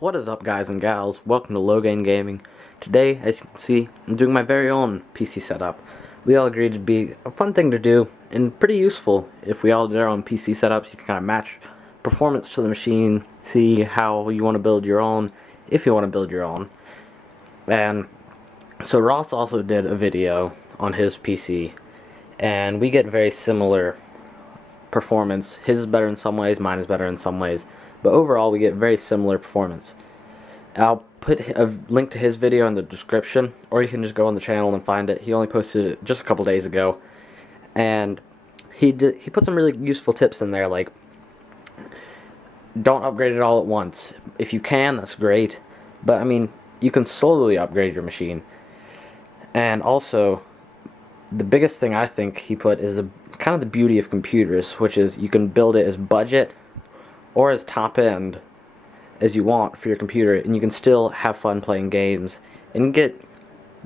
What is up, guys and gals? Welcome to Low Gain Gaming. Today, as you can see, I'm doing my very own PC setup. We all agreed it'd be a fun thing to do and pretty useful if we all did our own PC setups. You can kind of match performance to the machine, see how you want to build your own, if you want to build your own. And so Ross also did a video on his PC, and we get very similar performance. His is better in some ways, mine is better in some ways, but overall we get very similar performance. I'll put a link to his video in the description, or you can just go on the channel and find it. He only posted it just a couple days ago, and he put some really useful tips in there, like don't upgrade it all at once. If you can, that's great, but I mean, you can slowly upgrade your machine. And also, the biggest thing I think he put is kind of the beauty of computers, which is you can build it as budget or as top end as you want for your computer, and you can still have fun playing games and get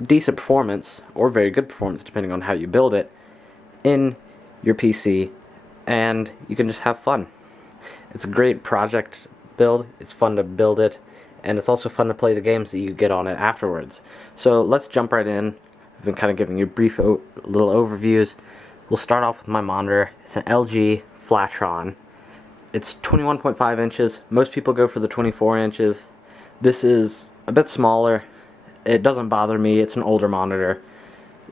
decent performance or very good performance depending on how you build it in your PC, and you can just have fun. It's a great project build, it's fun to build it, and it's also fun to play the games that you get on it afterwards. So let's jump right in. I've been kind of giving you brief little overviews. We'll start off with my monitor. It's an LG Flatron. It's 21.5 inches. Most people go for the 24 inches. This is a bit smaller. It doesn't bother me. It's an older monitor.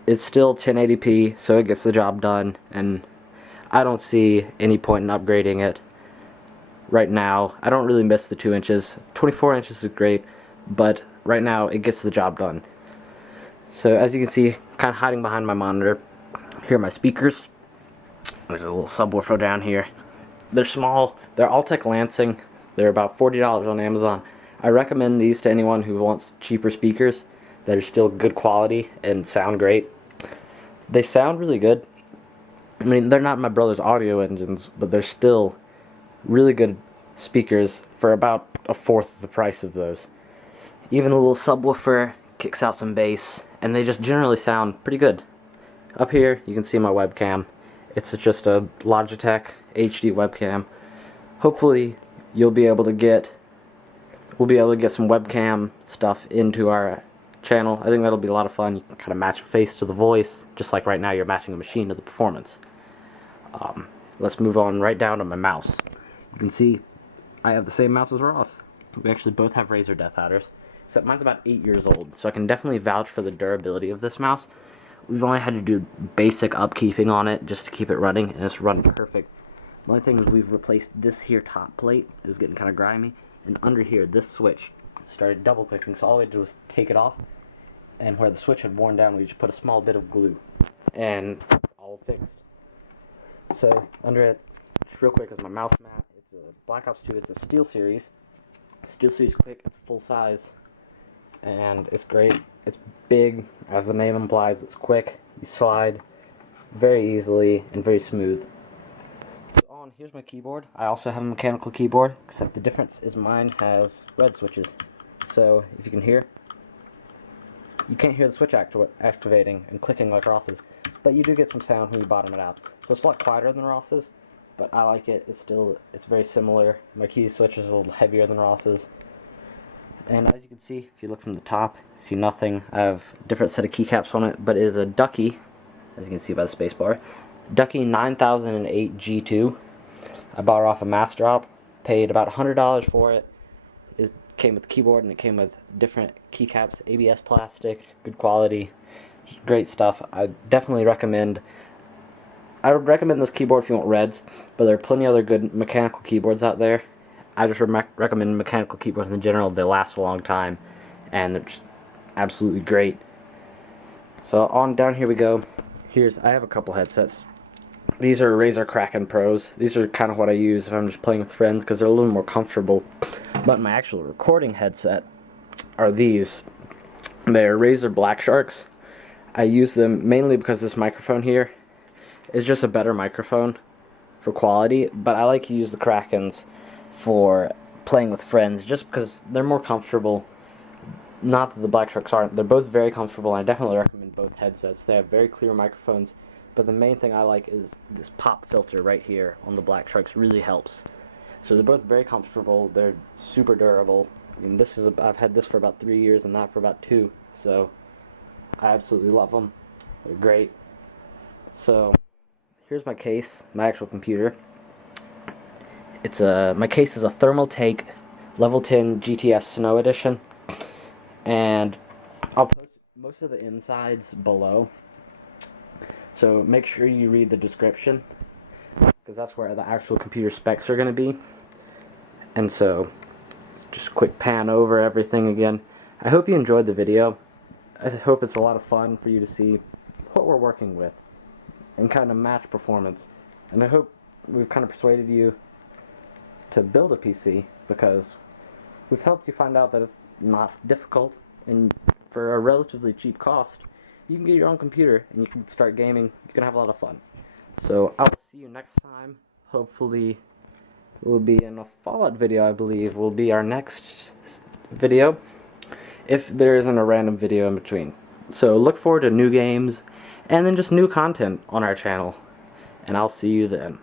It's still 1080p, so it gets the job done, and I don't see any point in upgrading it right now. I don't really miss the 2 inches. 24 inches is great, but right now it gets the job done. So as you can see, kind of hiding behind my monitor, here are my speakers. There's a little subwoofer down here. They're small. They're Altec Lansing. They're about $40 on Amazon. I recommend these to anyone who wants cheaper speakers that are still good quality and sound great. They sound really good. I mean, they're not my brother's audio engines, but they're still really good speakers for about a fourth of the price of those. Even a little subwoofer kicks out some bass, and they just generally sound pretty good. Up here you can see my webcam. It's just a Logitech HD webcam. Hopefully we'll be able to get some webcam stuff into our channel. I think that'll be a lot of fun. You can kind of match a face to the voice, just like right now you're matching a machine to the performance. Let's move on right down to my mouse. You can see I have the same mouse as Ross. We actually both have Razer Deathhadders, except mine's about 8 years old, so I can definitely vouch for the durability of this mouse. We've only had to do basic upkeeping on it just to keep it running, and it's run perfect. The only thing is we've replaced this here top plate. It was getting kind of grimy, and under here this switch started double clicking, so all we did was take it off, and where the switch had worn down we just put a small bit of glue, and all fixed. So under it, just real quick, is my mouse mat. It's a Black Ops 2. It's a SteelSeries Quick. It's full size, and it's great. It's big, as the name implies. It's quick. You slide very easily and very smooth. So here's my keyboard. I also have a mechanical keyboard, except the difference is mine has red switches. So if you can hear, you can't hear the switch activating and clicking like Ross's, but you do get some sound when you bottom it out. So it's a lot quieter than Ross's, but I like it. It's very similar. My key switch is a little heavier than Ross's. And as you can see, if you look from the top, see nothing. I have a different set of keycaps on it, but it is a Ducky, as you can see by the spacebar. Ducky 9008 G2. I bought it off a Mass Drop, paid about $100 for it. It came with the keyboard, and it came with different keycaps, ABS plastic, good quality, great stuff. I would recommend this keyboard if you want reds, but there are plenty of other good mechanical keyboards out there. I just recommend mechanical keyboards in general. They last a long time, and they're just absolutely great. So on down here we go. I have a couple headsets. These are Razer Kraken Pros. These are kind of what I use if I'm just playing with friends, because they're a little more comfortable. But my actual recording headset are these. They're Razer Blacksharks. I use them mainly because this microphone here is just a better microphone for quality, but I like to use the Krakens for playing with friends just because they're more comfortable. Not that the Blacksharks aren't. They're both very comfortable, and I definitely recommend both headsets. They have very clear microphones, but the main thing I like is this pop filter right here on the Blacksharks really helps. So they're both very comfortable. They're super durable, I mean, I've had this for about 3 years and that for about 2, so I absolutely love them. They're great. So here's my case, my actual computer. My case is a Thermaltake Level 10 GTS Snow Edition, and I'll post most of the insides below. So make sure you read the description, because that's where the actual computer specs are going to be. And so, just a quick pan over everything again. I hope you enjoyed the video. I hope it's a lot of fun for you to see what we're working with and kind of match performance. And I hope we've kind of persuaded you to build a PC, because we've helped you find out that it's not difficult, and for a relatively cheap cost, you can get your own computer and you can start gaming. You can have a lot of fun. So I'll see you next time. Hopefully it will be in a Fallout video, I believe, will be our next video, if there isn't a random video in between. So look forward to new games and then just new content on our channel, and I'll see you then.